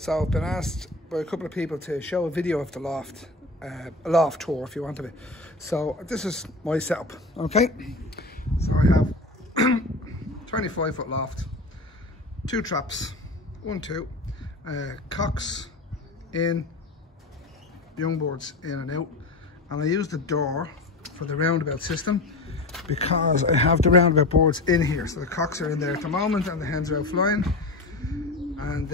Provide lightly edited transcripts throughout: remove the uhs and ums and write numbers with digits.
So I've been asked by a couple of people to show a video of the loft, a loft tour if you want to. So this is my setup, okay? So I have 25-foot loft, 2 traps, 1, 2, cocks in, young boards in and out, and I use the door for the roundabout system because I have the roundabout boards in here. So the cocks are in there at the moment and the hens are out flying. And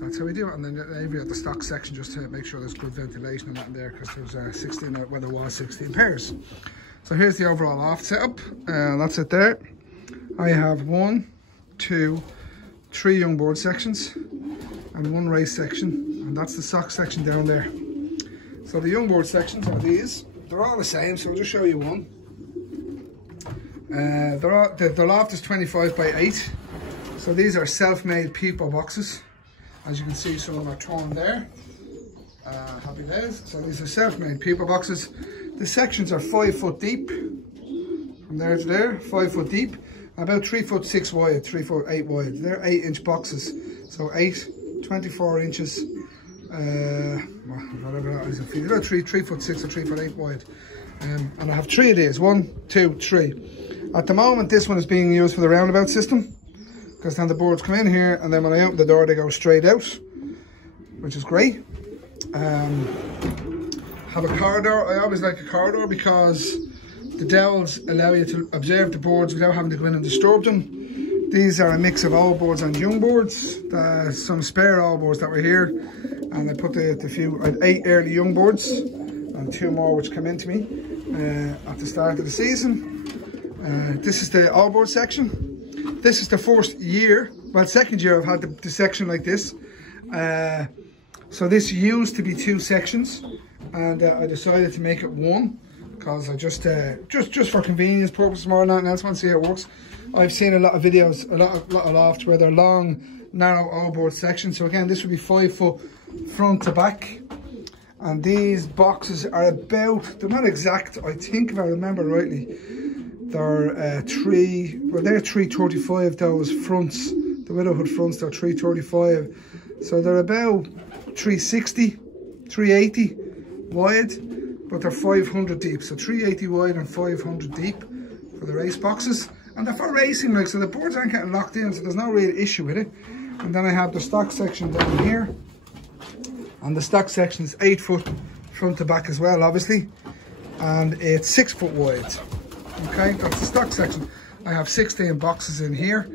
that's how we do it. And then maybe at the stock section just to make sure there's good ventilation and that in there, because there's 16, well, there was 16 pairs. So here's the overall loft setup, and that's it there. I have 1, 2, 3 young board sections and 1 race section, and that's the stock section down there. So the young board sections are these. They're all the same, so I'll just show you one. The loft is 25 by 8. So these are self-made people boxes. As you can see, some of them are torn there. Happy days. So these are self-made people boxes. The sections are 5 foot deep. From there to there, 5 foot deep. About 3 foot 6 wide, 3 foot 8 wide. They're 8-inch boxes. So 24 inches. Whatever that is. About 3 foot 6 or 3 foot 8 wide. And I have 3 of these. 1, 2, 3. At the moment, this one is being used for the roundabout system, because then the boards come in here and then when I open the door they go straight out, which is great. Have a corridor. I always like a corridor because the dowels allow you to observe the boards without having to go in and disturb them. These are a mix of old boards and young boards. Some spare old boards that were here, and I put the few, I had 8 early young boards and 2 more which came into me at the start of the season. This is the old board section. This is the first year, well, second year I've had the section like this. So this used to be 2 sections, and I decided to make it 1 because I just for convenience purposes more than anything else. Want to see how it works. I've seen a lot of videos, a lot of lofts where they're long, narrow all board sections. So again, this would be 5 foot front to back, and these boxes are about, they're not exact, I think if I remember rightly. They're 335, those fronts, the widowhood fronts, they're 335. So they're about 360, 380 wide, but they're 500 deep. So 380 wide and 500 deep for the race boxes. And they're for racing, like, so the boards aren't getting locked in, so there's no real issue with it. And then I have the stock section down here. And the stock section is 8 foot front to back as well, obviously. And it's 6 foot wide. Okay, that's the stock section. I have 16 boxes in here.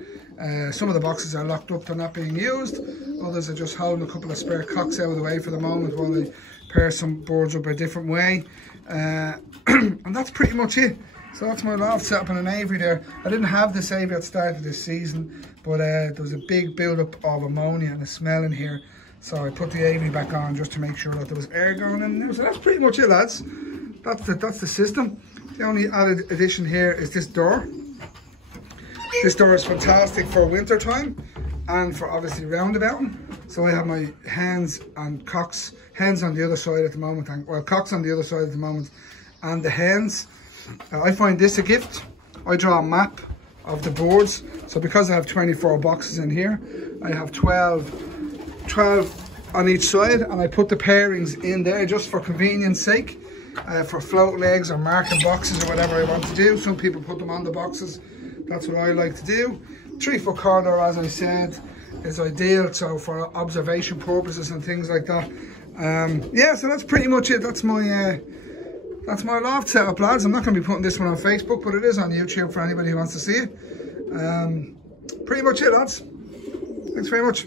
Some of the boxes are locked up, they're not being used. Others are just holding a couple of spare cocks out of the way for the moment while they pair some boards up a different way. And that's pretty much it. So that's my loft setup in an aviary there. I didn't have this aviary at the start of this season, but there was a big build-up of ammonia and a smell in here. So I put the aviary back on just to make sure that there was air going in there. So that's pretty much it, lads. That's the system. The only added addition here is this door. This door is fantastic for winter time and for obviously roundabouting. So I have my hens and cocks, hens on the other side at the moment, and well, cocks on the other side at the moment, and the hens. I find this a gift. I draw a map of the boards. So because I have 24 boxes in here, I have 12 on each side, and I put the pairings in there just for convenience sake. For float legs or marking boxes or whatever I want to do. Some people put them on the boxes. That's what I like to do. 3 foot corridor, as I said, is ideal. So for observation purposes and things like that. Yeah, so that's pretty much it. That's my loft setup, lads. I'm not going to be putting this one on Facebook, but it is on YouTube for anybody who wants to see it. Pretty much it, lads. Thanks very much.